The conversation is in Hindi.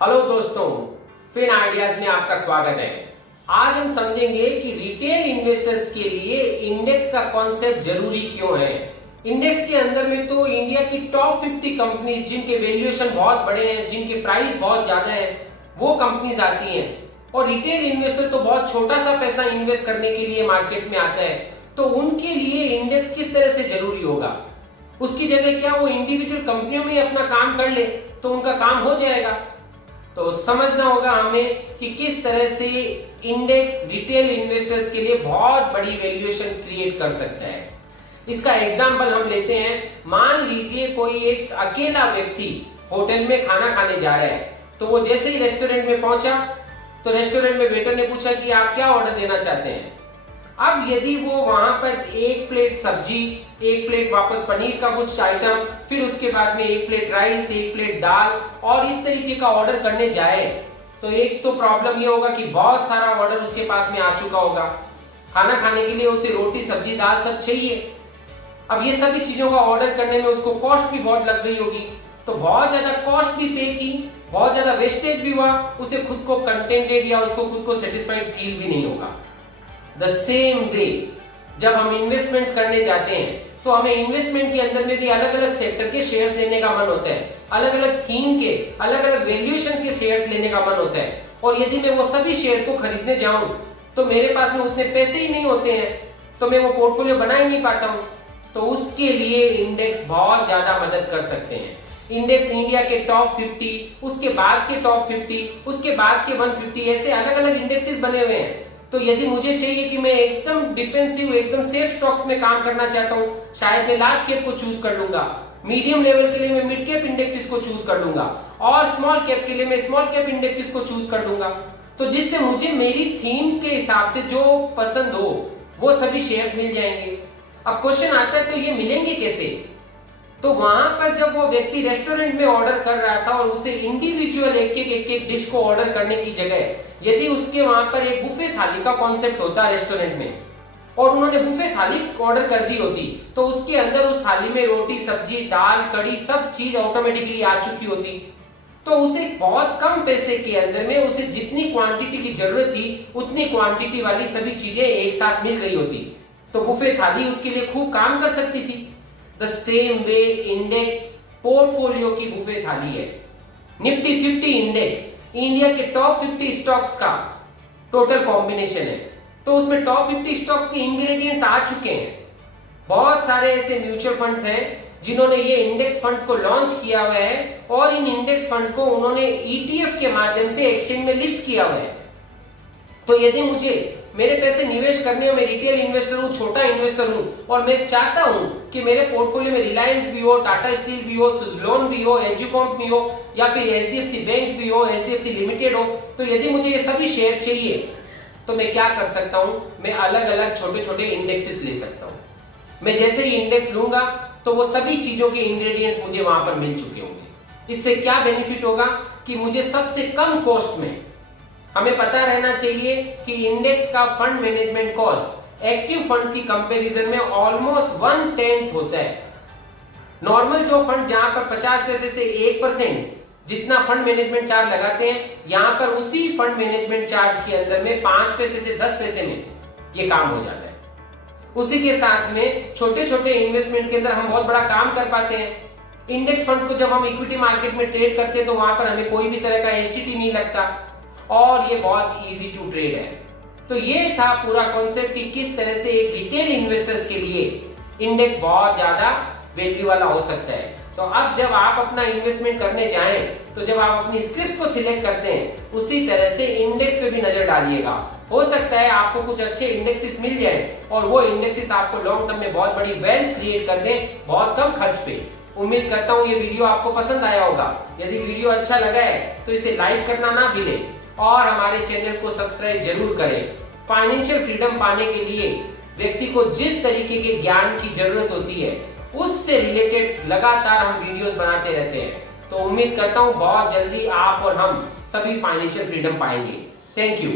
हेलो दोस्तों, फिन आइडियाज में आपका स्वागत है। आज हम समझेंगे कि रिटेल इन्वेस्टर्स के लिए इंडेक्स का कॉन्सेप्ट जरूरी क्यों है। इंडेक्स के अंदर में तो इंडिया की टॉप 50 कंपनीज जिनके वैल्यूएशन बहुत बड़े हैं, जिनके प्राइस बहुत ज्यादा है, वो कंपनीज आती हैं। और रिटेल इन्वेस्टर तो बहुत छोटा सा पैसा इन्वेस्ट करने के लिए मार्केट में आता है, तो उनके लिए इंडेक्स किस तरह से जरूरी होगा। उसकी जगह क्या वो इंडिविजुअल कंपनियों में अपना काम कर ले तो उनका काम हो जाएगा। तो समझना होगा हमें कि किस तरह से इंडेक्स रिटेल इन्वेस्टर्स के लिए बहुत बड़ी वैल्यूएशन क्रिएट कर सकता है। इसका एग्जांपल हम लेते हैं। मान लीजिए कोई एक अकेला व्यक्ति होटल में खाना खाने जा रहा है, तो वो जैसे ही रेस्टोरेंट में पहुंचा तो रेस्टोरेंट में वेटर ने पूछा कि आप क्या ऑर्डर देना चाहते हैं। अब यदि वो वहां पर एक प्लेट सब्जी, एक प्लेट वापस पनीर का कुछ आइटम, फिर उसके बाद में एक प्लेट राइस, एक प्लेट दाल और इस तरीके का ऑर्डर करने जाए, तो एक तो प्रॉब्लम ये होगा कि बहुत सारा ऑर्डर उसके पास में आ चुका होगा। खाना खाने के लिए उसे रोटी, सब्जी, दाल सब चाहिए। अब ये सभी चीजों का ऑर्डर करने में उसको कॉस्ट भी बहुत लग गई होगी, तो बहुत ज्यादा कॉस्ट भी पे की, बहुत ज्यादा वेस्टेज भी हुआ, उसे खुद को कंटेंटेड या उसको खुद को सेटिस्फाइड फील भी नहीं होगा। द सेम वे जब हम इन्वेस्टमेंट्स करने जाते हैं तो हमें इन्वेस्टमेंट के अंदर में भी अलग अलग सेक्टर के शेयर्स लेने का मन होता है, अलग अलग थीम के, अलग अलग वैल्यूएशंस के शेयर्स लेने का मन होता है। और यदि मैं वो सभी शेयर्स को खरीदने जाऊं तो मेरे पास में उतने पैसे ही नहीं होते हैं, तो मैं वो पोर्टफोलियो बना ही नहीं पाता हूं। तो उसके लिए इंडेक्स बहुत ज्यादा मदद कर सकते हैं। इंडेक्स इंडिया के टॉप 50, उसके बाद के टॉप 50, उसके बाद के 150 ऐसे अलग अलग इंडेक्सेस बने हुए हैं। तो यदि मुझे चाहिए कि मैं एकदम डिफेंसिव, एकदम सेफ स्टॉक्स में काम करना चाहता हूं, शायद मैं लार्ज कैप को चूज कर लूंगा, मीडियम लेवल के लिए मैं मिड कैप इंडेक्सेस को चूज कर लूंगा, और स्मॉल कैप के लिए मैं स्मॉल कैप इंडेक्सेस को चूज कर लूंगा। तो जिससे मुझे मेरी थीम के हिसाब से जो पसंद हो वो सभी शेयर्स मिल जाएंगे। अब क्वेश्चन आता है, तो ये मिलेंगे कैसे? तो वहां पर जब वो व्यक्ति रेस्टोरेंट में ऑर्डर कर रहा था और उसे इंडिविजुअल एक एक डिश को ऑर्डर करने की जगह यदि उसके वहां पर एक बुफे थाली का कॉन्सेप्ट होता रेस्टोरेंट में, और उन्होंने बुफे थाली ऑर्डर कर दी होती, तो उसके अंदर उस थाली में रोटी, सब्जी, दाल, कड़ी सब चीज ऑटोमेटिकली आ चुकी होती, तो उसे बहुत कम पैसे के अंदर में उसे जितनी क्वांटिटी की जरूरत थी उतनी क्वांटिटी वाली सभी चीजें एक साथ मिल गई होती, तो बुफे थाली उसके लिए खूब काम कर सकती थी। The same way index portfolio की बुफे थाली है। निफ्टी 50 इंडेक्स इंडिया के टॉप 50 स्टॉक्स का टोटल कॉम्बिनेशन है। तो उसमें टॉप 50 स्टॉक्स के इंग्रेडिएंट्स आ चुके हैं। बहुत सारे ऐसे म्यूचुअल फंड्स हैं जिन्होंने ये इंडेक्स फंड्स को लॉन्च किया हुआ है, और इन इंडेक्स फंड्स को उन्होंने ETF के माध्यम से एक्सचेंज में लिस्ट किया हुआ है। तो यदि मुझे मेरे पैसे निवेश करने हो, मैं रिटेल इन्वेस्टर हूं, छोटा इन्वेस्टर हूं, और मैं चाहता हूं कि मेरे पोर्टफोलियो में रिलायंस भी हो, टाटा स्टील भी हो, सुज़लोन भी हो, एजुकॉम भी हो, या फिर HDFC बैंक भी हो, HDFC लिमिटेड हो, तो यदि मुझे ये सभी शेयर चाहिए तो मैं क्या कर सकता हूं? मैं अलग अलग छोटे छोटे इंडेक्सेस ले सकता हूं। मैं जैसे ही इंडेक्स लूंगा तो वो सभी चीजों के इंग्रेडिएंट्स मुझे वहां पर मिल चुके होंगे। इससे क्या बेनिफिट होगा कि मुझे सबसे कम कॉस्ट में, हमें पता रहना चाहिए कि इंडेक्स का fund management cost active fund की कंपैरिजन में ऑलमोस्ट 1/10 होता है। नॉर्मल जो फंड जहां पर 50 पैसे से 1% जितना फंड मैनेजमेंट चार्ज लगाते हैं, यहां पर उसी फंड मैनेजमेंट चार्ज के अंदर में 5 पैसे से 10 पैसे में ये काम हो जाता है। उसी के साथ में छोटे छोटे इन्वेस्टमेंट के अंदर हम बहुत बड़ा काम कर पाते हैं। इंडेक्स फंड्स को जब हम इक्विटी मार्केट में ट्रेड करते हैं तो वहां पर हमें कोई भी तरह का STT नहीं लगता, और ये बहुत इजी टू ट्रेड है। तो ये था पूरा कॉन्सेप्ट कि किस तरह से एक रिटेल इन्वेस्टर्स के लिए इंडेक्स बहुत ज्यादा वैल्यू वाला हो सकता है। तो अब जब आप अपना इन्वेस्टमेंट करने जाएं, तो जब आप अपनी स्क्रिप्ट को सिलेक्ट करते हैं, उसी तरह से इंडेक्स पे भी नजर डालिएगा। हो सकता है आपको कुछ अच्छे इंडेक्सेस मिल जाए और वो इंडेक्सेस आपको लॉन्ग टर्म में बहुत बड़ी वेल्थ क्रिएट कर दें, बहुत कम खर्च पे। उम्मीद करता हूँ ये वीडियो आपको पसंद आया होगा। यदि वीडियो अच्छा लगा है तो इसे लाइक करना ना भूलें और हमारे चैनल को सब्सक्राइब जरूर करें। फाइनेंशियल फ्रीडम पाने के लिए व्यक्ति को जिस तरीके के ज्ञान की जरूरत होती है उससे रिलेटेड लगातार हम वीडियोस बनाते रहते हैं। तो उम्मीद करता हूं बहुत जल्दी आप और हम सभी फाइनेंशियल फ्रीडम पाएंगे। Thank you.